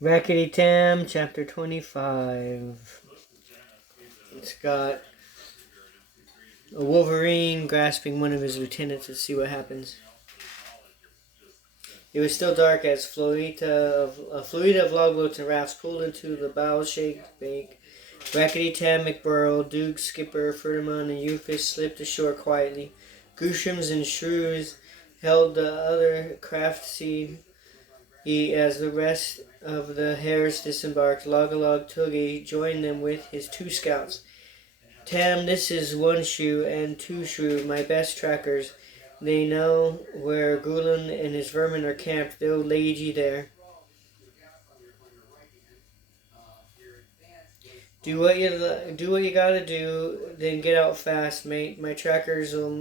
Rakkety Tam, chapter 25. It's got a Wolverine grasping one of his lieutenants. Let's see what happens. It was still dark as a fluid of logboats and rafts pulled into the bow-shaped bank. Rakkety Tam, McBurrow, Duke, Skipper, Ferdinand, and Euphis slipped ashore quietly. Gooshams and Shrews held the other craft seed as the rest of the hares disembarked. Logalog Tuggy joined them with his 2 scouts. Tam, this is One Shoe and Two Shoe, my best trackers. They know where Gulen and his vermin are camped. They'll lead you there. Do what you gotta do, then get out fast, mate. My trackers will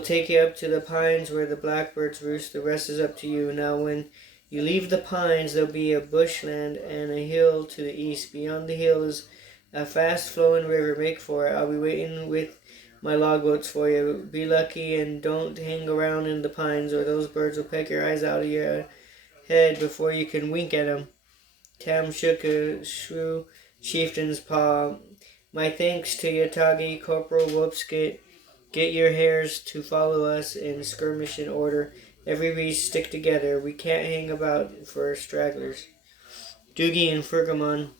take you up to the pines where the blackbirds roost. The rest is up to you. Now, when you leave the pines, there'll be a bushland and a hill to the east. Beyond the hill is a fast-flowing river. Make for it. I'll be waiting with my logboats for you. Be lucky and don't hang around in the pines, or those birds will peck your eyes out of your head before you can wink at them. Tam shook a shrew chieftain's paw. My thanks to you, Toggy, Corporal Whoopskit. Get your hares to follow us in skirmish in order. Every beast stick together. We can't hang about for stragglers. Doogie and Fergamon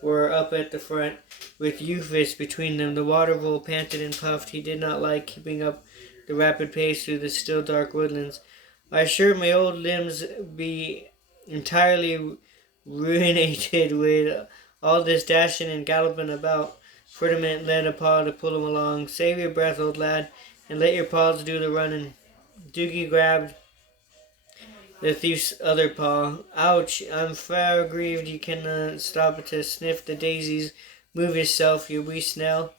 were up at the front, with Euphis between them. The water vole panted and puffed. He did not like keeping up the rapid pace through the still dark woodlands. I sure my old limbs be entirely ruinated with all this dashing and galloping about. Ferdinand led a paw to pull him along. Save your breath, old lad, and let your paws do the running. Doogie grabbed the thief's other paw. Ouch, I'm fair grieved you cannot stop to sniff the daisies. Move yourself, you wee snail.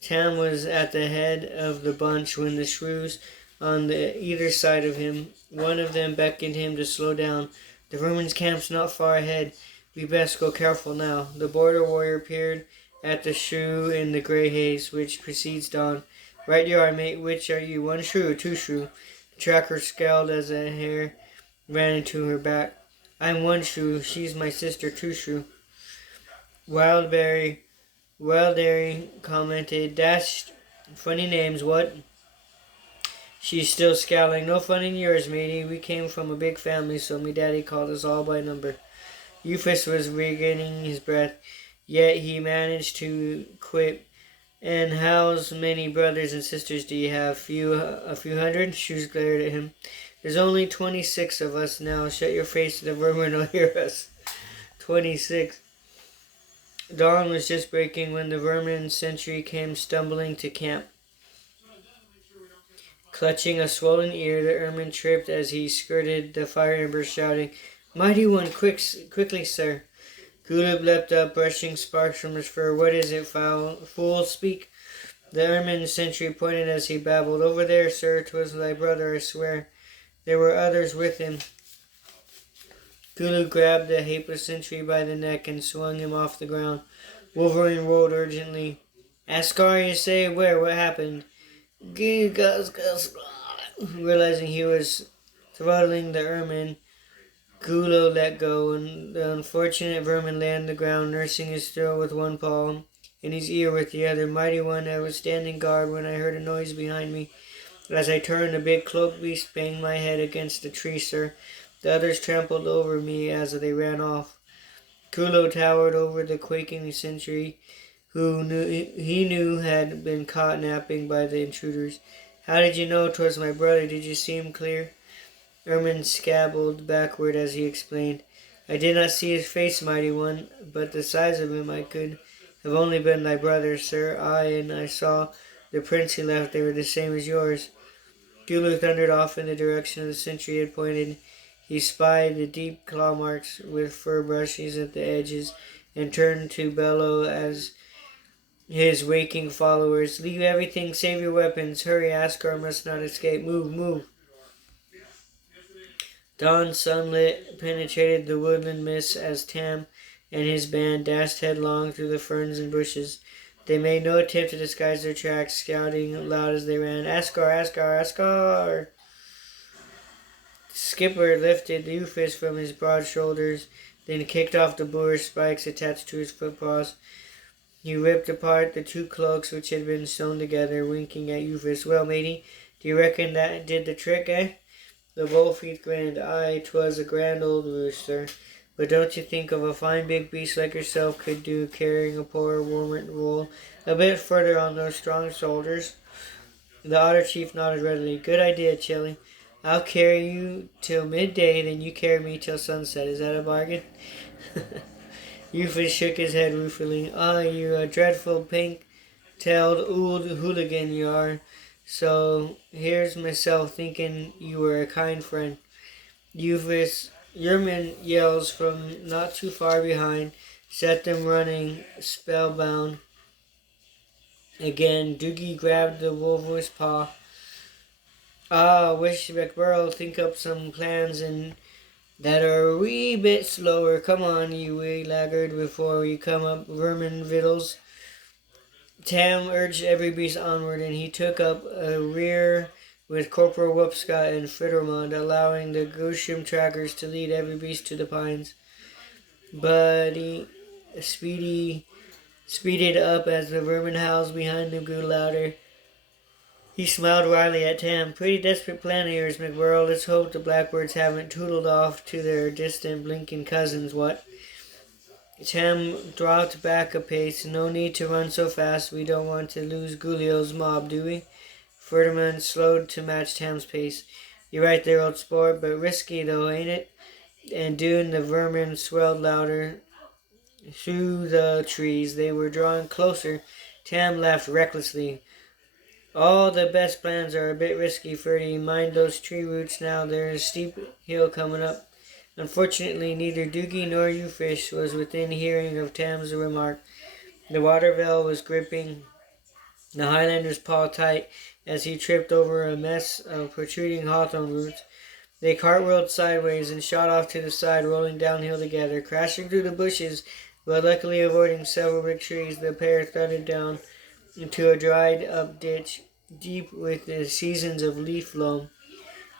Tam was at the head of the bunch when the shrews on either side of him. One of them beckoned him to slow down. The vermin's camp's not far ahead. We best go careful now. The border warrior peered at the shrew in the gray haze which precedes dawn. Right you are, mate. Which are you, one shrew or two shrew? The tracker scowled as a hare ran into her back. I'm One Shrew. She's my sister, Two Shrew. Wildberry commented. Dashed funny names, what? She's still scowling. No fun in yours, matey. We came from a big family, so me daddy called us all by number. Euphis was regaining his breath, yet he managed to quip. And how's many brothers and sisters do you have? A few hundred? Shoes glared at him. There's only 26 of us now. Shut your face, the vermin will hear us. 26. Dawn was just breaking when the vermin sentry came stumbling to camp. Clutching a swollen ear, the ermine tripped as he skirted the fire embers, shouting, Mighty One, quickly, sir. Gulub leapt up, brushing sparks from his fur. What is it, fool? Speak. The ermine sentry pointed as he babbled. Over there, sir. 'Twas thy brother, I swear. There were others with him. Gulu grabbed the hapless sentry by the neck and swung him off the ground. Wolverine roared urgently. Askar, you say? Where? What happened? Realizing he was throttling the ermine, Gulo let go, and the unfortunate vermin lay on the ground, nursing his throat with one paw and his ear with the other. Mighty One, I was standing guard when I heard a noise behind me. As I turned, a big cloaked beast banged my head against a tree, sir. The others trampled over me as they ran off. Gulo towered over the quaking sentry, who he knew had been caught napping by the intruders. How did you know 'twas my brother? Did you see him clear? Ermine scabbled backward as he explained. I did not see his face, Mighty One, but the size of him I could have only been thy brother, sir. I saw the prints he left. They were the same as yours. Gulu thundered off in the direction of the sentry had pointed. He spied the deep claw marks with fur brushes at the edges and turned to bellow as his waking followers. Leave everything, save your weapons. Hurry, Askar must not escape. Move. Dawn's sunlit penetrated the woodland mist as Tam and his band dashed headlong through the ferns and bushes. They made no attempt to disguise their tracks, shouting loud as they ran, Askar! Skipper lifted Ufus from his broad shoulders, then kicked off the boar's spikes attached to his footpaws. He ripped apart the two cloaks which had been sewn together, winking at Ufus. Well, matey, do you reckon that did the trick, eh? The bullfeet grinned. Aye, 'twas a grand old rooster. But don't you think of a fine big beast like yourself could do carrying a poor warmint wool a bit further on those strong shoulders? The otter chief nodded readily. Good idea, Chili. I'll carry you till midday, then you carry me till sunset. Is that a bargain? Rufus shook his head ruefully. Ah, you a dreadful pink-tailed old hooligan you are. So here's myself thinking you were a kind friend. Rufus, Yerman yells from not too far behind, set them running, spellbound. Again, Doogie grabbed the wolver's paw. Wish McBurrow think up some plans and that are a wee bit slower. Come on, you wee laggard, before you come up vermin vittles. Tam urged every beast onward, and he took up a rear with Corporal Whoopscott and Frittermond, allowing the Goosham trackers to lead every beast to the pines. But he speeded up as the vermin howls behind them grew louder. He smiled wryly at Tam. Pretty desperate plan of yours, McBurrow. Let's hope the blackbirds haven't tootled off to their distant blinking cousins, what? Tam dropped back a pace. No need to run so fast. We don't want to lose Gulio's mob, do we? Ferdinand slowed to match Tam's pace. You're right there, old sport, but risky though, ain't it? And soon the vermin swelled louder through the trees. They were drawing closer. Tam laughed recklessly. All the best plans are a bit risky, Ferdy. Mind those tree roots now. There's a steep hill coming up. Unfortunately, neither Doogie nor Ufus was within hearing of Tam's remark. The watervale was gripping the Highlander's paw tight as he tripped over a mess of protruding hawthorn roots. They cartwheeled sideways and shot off to the side, rolling downhill together. Crashing through the bushes, but luckily avoiding several big trees, the pair thudded down into a dried-up ditch, deep with the seasons of leaf loam.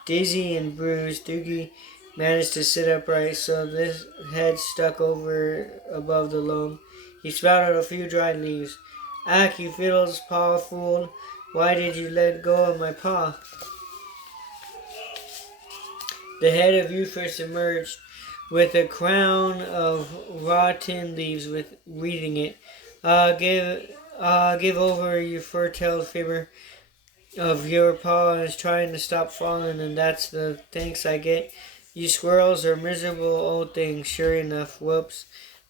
Dizzy and bruised, Doogie managed to sit upright so his head stuck over above the loam. He spouted a few dried leaves. Ack, you fiddle's paw fool! Why did you let go of my paw? The head of Euphorus emerged with a crown of rotten leaves wreathing it. Give over, you fur-tailed fibber of your paw is trying to stop falling, and that's the thanks I get. You squirrels are miserable old things, sure enough. Whoops.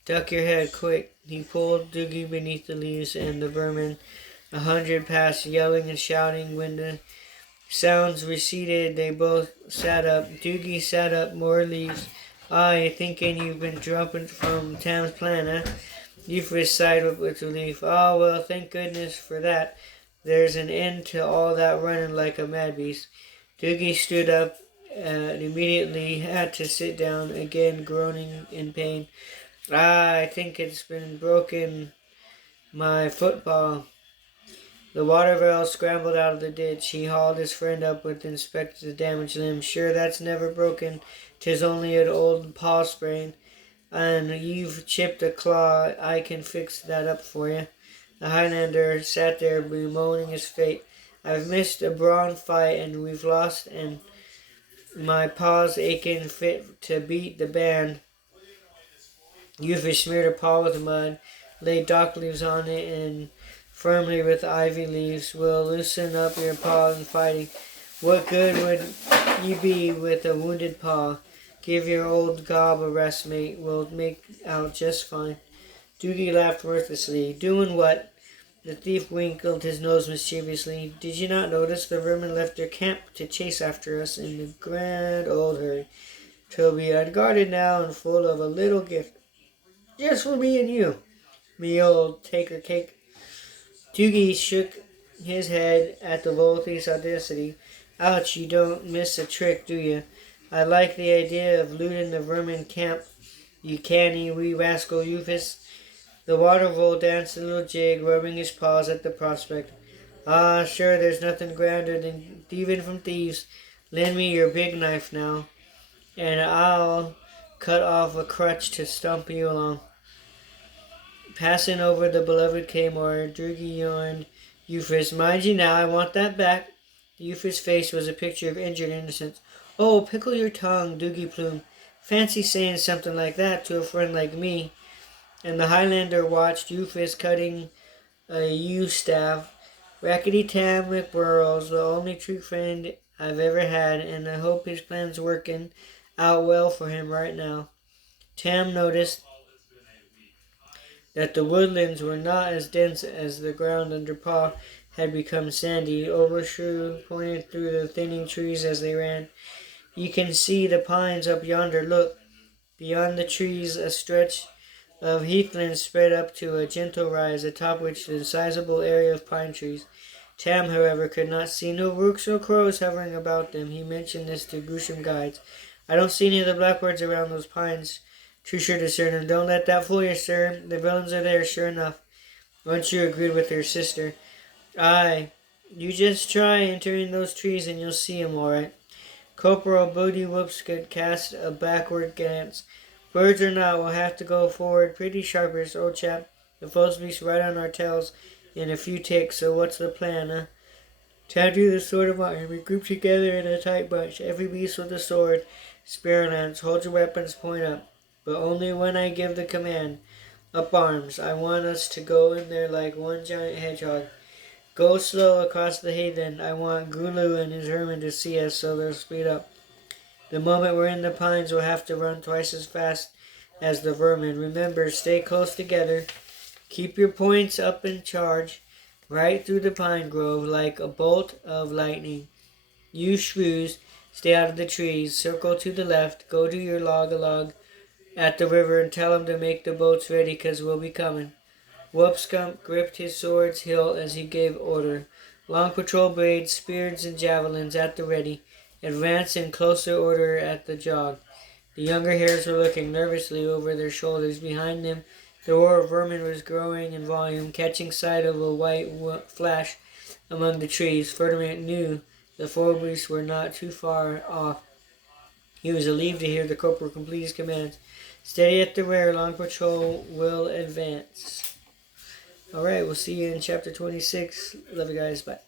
Duck your head, quick. He pulled Doogie beneath the leaves, and the vermin 100 passed, yelling and shouting. When the sounds receded, they both sat up. Doogie sat up, more leaves. Aye, thinking you've been dropping from Tam's plan, eh? Euphorus sighed with relief. Oh, well, thank goodness for that. There's an end to all that running like a mad beast. Doogie stood up and immediately had to sit down, again groaning in pain. I think it's been broken my footpaw. The watervale scrambled out of the ditch. He hauled his friend up and inspected the damaged limb. Sure, that's never broken. 'Tis only an old paw sprain. And you've chipped a claw. I can fix that up for you. The Highlander sat there bemoaning his fate. I've missed a brawn fight and we've lost, and my paw's aching fit to beat the band. Euphis smeared a paw with mud, laid dock leaves on it, and firmly with ivy leaves. Will loosen up your paw in fighting. What good would you be with a wounded paw? Give your old gob a rest, mate. We'll make out just fine. Doogie laughed mirthlessly. Doing what? The thief winkled his nose mischievously. Did you not notice the vermin left their camp to chase after us in the grand old hurry? 'Twill be unguarded now and full of a little gift. Just for me and you, me old taker cake. Doogie shook his head at the Volthi's audacity. Ouch, you don't miss a trick, do you? I like the idea of looting the vermin camp, you canny wee rascal Euphis. The water vole danced a little jig, rubbing his paws at the prospect. Ah, sure, there's nothing grander than thieving from thieves. Lend me your big knife now. and I'll cut off a crutch to stump you along. Passing over the beloved Kamor, Drugi yawned. Euphis, mind you now, I want that back. Euphis' face was a picture of injured innocence. Oh, pickle your tongue, Doogie Plume. Fancy saying something like that to a friend like me. And the Highlander watched Euphis cutting a yew staff. Rakkety Tam Ch, the only true friend I've ever had, and I hope his plan's working out well for him right now. Tam noticed that the woodlands were not as dense as the ground under paw had become sandy. Overshoe pointed through the thinning trees as they ran. You can see the pines up yonder. Look, beyond the trees a stretch of heathland spread up to a gentle rise, atop which the sizable area of pine trees. Tam, however, could not see no rooks or crows hovering about them. He mentioned this to Grisham guides. I don't see any of the blackbirds around those pines. Too sure to discern. Don't let that fool you, sir. The villains are there, sure enough. Once you agreed with your sister. Aye, you just try entering those trees and you'll see 'em all right. Corporal Booty Whoops could cast a backward glance. Birds or not, we'll have to go forward pretty sharpish, old chap. The foes beast right on our tails in a few ticks, so what's the plan, huh? Tam drew the sword of iron. We grouped together in a tight bunch, every beast with a sword, spear and lance. Hold your weapons, point up. But only when I give the command. Up arms. I want us to go in there like one giant hedgehog. Go slow across the heathen. I want Gulu and his Herman to see us, so they'll speed up. The moment we're in the pines, we'll have to run twice as fast as the vermin. Remember, stay close together. Keep your points up and charge right through the pine grove like a bolt of lightning. You shrews, stay out of the trees. Circle to the left. Go to your log-a-log at the river and tell 'em to make the boats ready, 'cause we'll be coming. Whoopscump gripped his sword's hilt as he gave order. Long patrol blades, spears, and javelins at the ready. Advance in closer order at the jog. The younger hares were looking nervously over their shoulders. Behind them, the roar of vermin was growing in volume, catching sight of a white flash among the trees. Ferdinand knew the four beasts were not too far off. He was relieved to hear the corporal complete his commands. Steady at the rear, long patrol will advance. Alright, we'll see you in chapter 26. Love you guys. Bye.